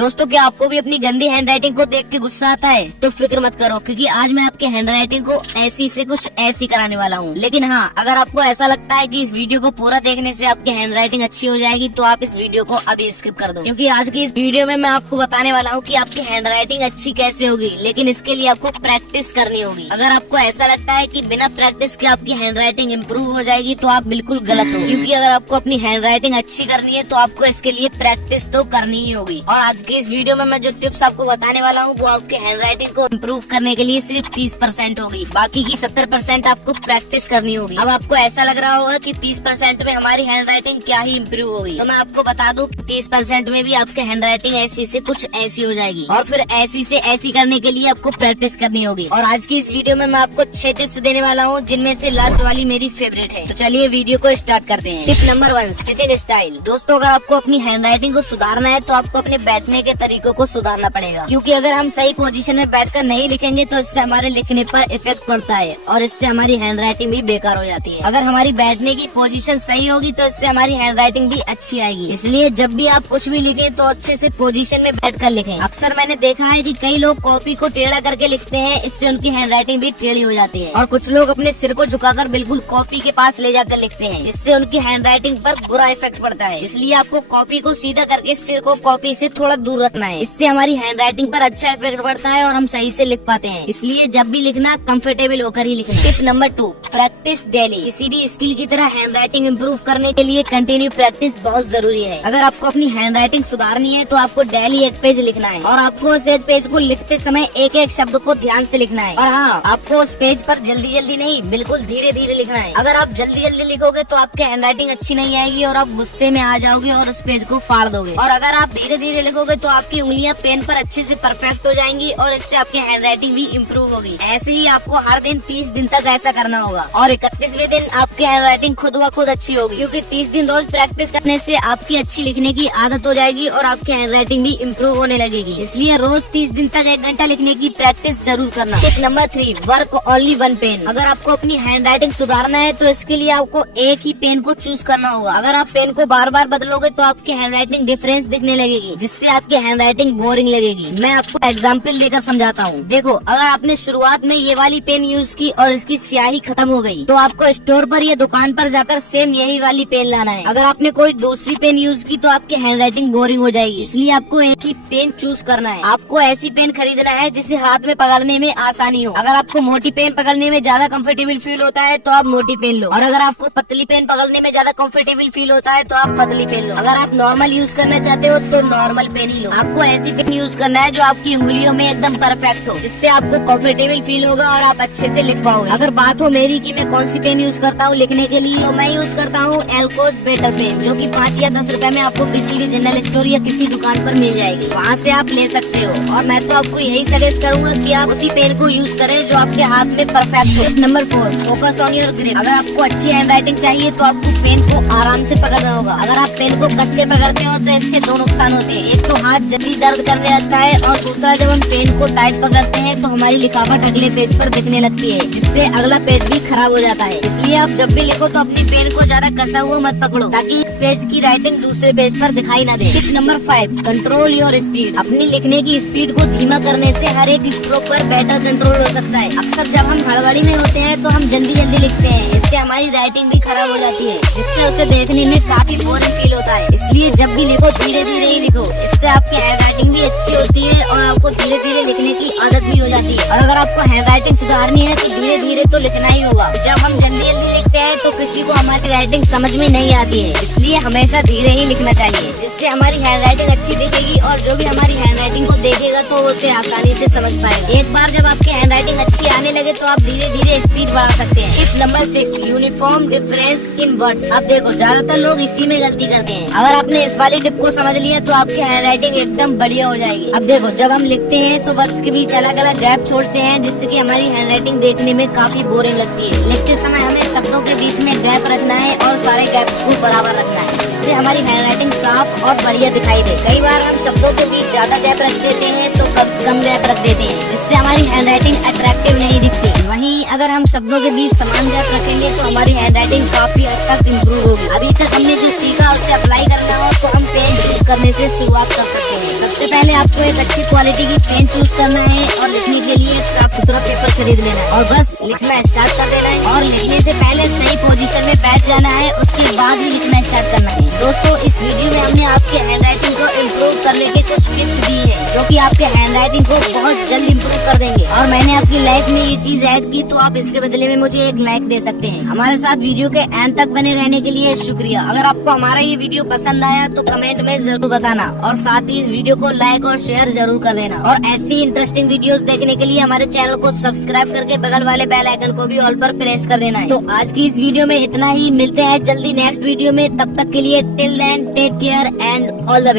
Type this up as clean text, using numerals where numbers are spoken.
दोस्तों, क्या आपको भी अपनी गंदी हैंडराइटिंग को देख के गुस्सा आता है? तो फिक्र मत करो, क्योंकि आज मैं आपके हैंडराइटिंग को ऐसी से कुछ ऐसी कराने वाला हूँ। लेकिन हाँ, अगर आपको ऐसा लगता है कि इस वीडियो को पूरा देखने से आपकी हैंडराइटिंग अच्छी हो जाएगी, तो आप इस वीडियो को अभी स्किप कर दो, क्योंकि आज की इस वीडियो में मैं आपको बताने वाला हूँ कि आपकी हैंडराइटिंग अच्छी कैसे होगी। लेकिन इसके लिए आपको प्रैक्टिस करनी होगी। अगर आपको ऐसा लगता है कि बिना प्रैक्टिस के आपकी हैंडराइटिंग इम्प्रूव हो जाएगी, तो आप बिल्कुल गलत हो। क्योंकि अगर आपको अपनी हैंडराइटिंग अच्छी करनी है, तो आपको इसके लिए प्रैक्टिस तो करनी ही होगी। और आज के इस वीडियो में मैं जो टिप्स आपको बताने वाला हूँ, वो आपके हैंडराइटिंग को इम्प्रूव करने के लिए सिर्फ 30% होगी। बाकी की 70% आपको प्रैक्टिस करनी होगी। अब आपको ऐसा लग रहा होगा कि 30% में हमारी हैंडराइटिंग क्या ही इम्प्रूव होगी, तो मैं आपको बता दूं कि 30% में भी आपके हैंडराइटिंग ऐसी से कुछ ऐसी हो जाएगी। और फिर ऐसी से ऐसी करने के लिए आपको प्रैक्टिस करनी होगी। और आज की इस वीडियो में मैं आपको 6 टिप्स देने वाला हूँ, जिनमें से लास्ट वाली मेरी फेवरेट है। तो चलिए वीडियो को स्टार्ट करते हैं। Tip number 1, sitting style. दोस्तों, अगर आपको अपनी हैंडराइटिंग को सुधारना है, तो आपको अपने बैठने के तरीकों को सुधारना पड़ेगा। क्योंकि अगर हम सही पोजीशन में बैठकर नहीं लिखेंगे, तो इससे हमारे लिखने पर इफेक्ट पड़ता है और इससे हमारी हैंडराइटिंग भी बेकार हो जाती है। अगर हमारी बैठने की पोजीशन सही होगी, तो इससे हमारी हैंडराइटिंग भी अच्छी आएगी। इसलिए जब भी आप कुछ भी लिखें, तो अच्छे से पोजीशन में बैठकर लिखें। अक्सर मैंने देखा है कि कई लोग कॉपी को टेढ़ा करके लिखते हैं, इससे उनकी हैंडराइटिंग भी टेढ़ी हो जाती है। और कुछ लोग अपने सिर को झुकाकर बिल्कुल कॉपी के पास ले जाकर लिखते हैं, इससे उनकी हैंडराइटिंग पर बुरा इफेक्ट पड़ता है। इसलिए आपको कॉपी को सीधा करके सिर को कॉपी से थोड़ा दूर रखना है। इससे हमारी हैंडराइटिंग पर अच्छा इफेक्ट पड़ता है और हम सही से लिख पाते हैं। इसलिए जब भी लिखना, कंफर्टेबल होकर ही लिखना। Tip number 2, practice daily. किसी भी स्किल की तरह हैंडराइटिंग इम्प्रूव करने के लिए कंटिन्यू प्रैक्टिस बहुत जरूरी है। अगर आपको अपनी हैंडराइटिंग सुधारनी है, तो आपको डेली एक पेज लिखना है और आपको उस एक पेज को लिखते समय एक एक शब्द को ध्यान से लिखना है। और हाँ, आपको उस पेज पर जल्दी जल्दी नहीं, बिल्कुल धीरे धीरे लिखना है। अगर आप जल्दी जल्दी लिखोगे, तो आपकी हैंडराइटिंग अच्छी नहीं आएगी और आप गुस्से में आ जाओगे और उस पेज को फाड़ दोगे। और अगर आप धीरे धीरे लिखोगे, तो आपकी उंगलियां पेन पर अच्छे से परफेक्ट हो जाएंगी और इससे आपकी हैंडराइटिंग भी इम्प्रूव होगी। ऐसे ही आपको हर दिन 30 दिन तक ऐसा करना होगा और 31वें दिन आपकी हैंडराइटिंग खुद ब खुद अच्छी होगी। क्योंकि 30 दिन रोज प्रैक्टिस करने से आपकी अच्छी लिखने की आदत हो जाएगी और आपकी हैंडराइटिंग भी इम्प्रूव होने लगेगी। इसलिए रोज 30 दिन तक 1 घंटा लिखने की प्रैक्टिस जरूर करना। Tip number 3, work only one pen. अगर आपको अपनी हैंडराइटिंग सुधारना है, तो इसके लिए आपको एक ही पेन को चूज करना होगा। अगर आप पेन को बार बार बदलोगे, तो आपकी हैंडराइटिंग डिफरेंस दिखने लगेगी, जिससे आपकी हैंडराइटिंग बोरिंग लगेगी। मैं आपको एग्जाम्पल देकर समझाता हूँ। देखो, अगर आपने शुरुआत में ये वाली पेन यूज की और इसकी स्याही खत्म हो गई, तो आपको स्टोर पर या दुकान पर जाकर सेम यही वाली पेन लाना है। अगर आपने कोई दूसरी पेन यूज की, तो आपकी हैंडराइटिंग बोरिंग हो जाएगी। इसलिए आपको एक ही पेन चूज करना है। आपको ऐसी पेन खरीदना है जिसे हाथ में पकड़ने में आसानी हो। अगर आपको मोटी पेन पकड़ने में ज्यादा कंफर्टेबल फील होता है, तो आप मोटी पेन लो। और अगर आपको पतली पेन पकड़ने में ज्यादा कंफर्टेबल फील होता है, तो आप पतली पेन लो। अगर आप नॉर्मल यूज करना चाहते हो, तो नॉर्मल पेन ही लो। आपको ऐसी पेन यूज करना है जो आपकी उंगलियों में एकदम परफेक्ट हो, जिससे आपको कंफर्टेबल फील होगा और आप अच्छे से लिख पाओगे। अगर बात हो मेरी कि मैं कौन सी पेन यूज करता हूँ लिखने के लिए, तो मैं यूज करता हूँ एल्कोस बेटर पेन, जो कि 5 या 10 रुपए में आपको किसी भी जनरल स्टोर या किसी दुकान पर मिल जाएगी। वहाँ से आप ले सकते हो। और मैं तो आपको यही सजेस्ट करूंगा कि आप उसी पेन को यूज करें जो आपके हाथ में परफेक्ट हो। Number 4, focus on your grip. अगर आपको अच्छी हैंडराइटिंग चाहिए, तो आपको पेन को आराम से पकड़ना होगा। अगर आप पेन को कस के पकड़ते हो, तो इससे 2 नुकसान होते हैं। एक तो हाथ जल्दी दर्द करने लगता है, और दूसरा, जब हम पेन को टाइट पकड़ते हैं, तो हमारी लिखावट अगले पेज पर दिखने लगती है, जिससे अगला पेज भी खराब हो जाता है। इसलिए आप जब भी लिखो, तो अपनी पेन को ज्यादा कसा हुआ मत पकड़ो, ताकि इस पेज की राइटिंग दूसरे पेज पर दिखाई ना दे। Tip number 5, control your speed. अपनी लिखने की स्पीड को धीमा करने से हर एक स्ट्रोक पर बेटर कंट्रोल हो सकता है। अक्सर जब हम हड़बड़ी में होते हैं, तो हम जल्दी जल्दी लिखते हैं, इससे हमारी राइटिंग भी खराब हो जाती है, जिससे उसे देखने में काफी बोरिंग फील होता है। इसलिए जब भी लिखो, धीरे धीरे ही लिखो, इससे आपकी हैंडराइटिंग भी अच्छी होती है और आपको धीरे धीरे लिखने की आदत भी हो जाती है। और अगर आपको हैंडराइटिंग सुधारनी है, तो धीरे धीरे तो लिखना ही होगा। जब हम जल्दी जल्दी लिखते हैं, तो किसी को हमारी राइटिंग समझ में नहीं आती है। इसलिए हमेशा धीरे ही लिखना चाहिए, जिससे हमारी हैंडराइटिंग अच्छी दिखेगी और जो भी हमारी हैंडराइटिंग को देखेगा, तो उसे आसानी से समझ पाएगा। एक बार जब आपकी हैंडराइटिंग अच्छी आने लगे, तो आप धीरे धीरे स्पीड बढ़ा सकते हैं। Tip number 6, uniform difference in words. अब देखो, ज्यादातर लोग इसी में गलती करते हैं। अगर आपने इस वाली टिप को समझ लिया, तो आपकी हैंडराइटिंग एकदम बढ़िया हो जाएगी। अब देखो, जब हम लिखते हैं, तो वर्ड्स के बीच अलग अलग गैप छोड़ते हैं, जिससे कि हमारी हैंडराइटिंग देखने में काफी बोरिंग लगती है। लिखते समय हमें शब्दों के बीच में गैप रखना है और सारे गैप्स को बराबर रखना है, जिससे हमारी हैंडराइटिंग साफ और बढ़िया दिखाई दे। कई बार हम शब्दों के बीच ज्यादा गैप रख देते हैं, तो कम गैप रख देते हैं, जिससे हमारी हैंडराइटिंग अट्रैक्टिव नहीं दिखती। वहीं अगर हम शब्दों के बीच समान गैप रखेंगे, तो हमारी हैंडराइटिंग काफी हद तक इम्प्रूव होगी। अभी तक हमने जो सीखा, उसे अप्लाई करना हो, तो हम पेन यूज करने से शुरुआत कर सकते हैं। सबसे पहले आपको एक अच्छी क्वालिटी की पेन चूज करना है और लिखने के लिए एक साफ सुथरा पेपर खरीद लेना है और बस लिखना स्टार्ट कर देना है। और लिखने से पहले सही पोजीशन में बैठ जाना है, उसके बाद ही लिखना स्टार्ट करना है। दोस्तों, इस वीडियो में हमने आपके हैंडराइटिंग को इम्प्रूव करने के कुछ टिप्स दी है जो कि आपके हैंडराइटिंग को बहुत जल्द इम्प्रूव कर देंगे। और मैंने आपकी लाइफ में ये चीज ऐड की, तो आप इसके बदले में मुझे एक लाइक दे सकते हैं। हमारे साथ वीडियो के एंड तक बने रहने के लिए शुक्रिया। अगर आपको हमारा ये वीडियो पसंद आया तो कमेंट में जरूर बताना और साथ ही इस वीडियो को लाइक और शेयर जरूर कर देना। और ऐसी इंटरेस्टिंग वीडियोस देखने के लिए हमारे चैनल को सब्सक्राइब करके बगल वाले बेल आइकन को भी ऑल पर प्रेस कर देना है। तो आज की इस वीडियो में इतना ही, मिलते हैं जल्दी नेक्स्ट वीडियो में। तब तक के लिए till then take care and all the best.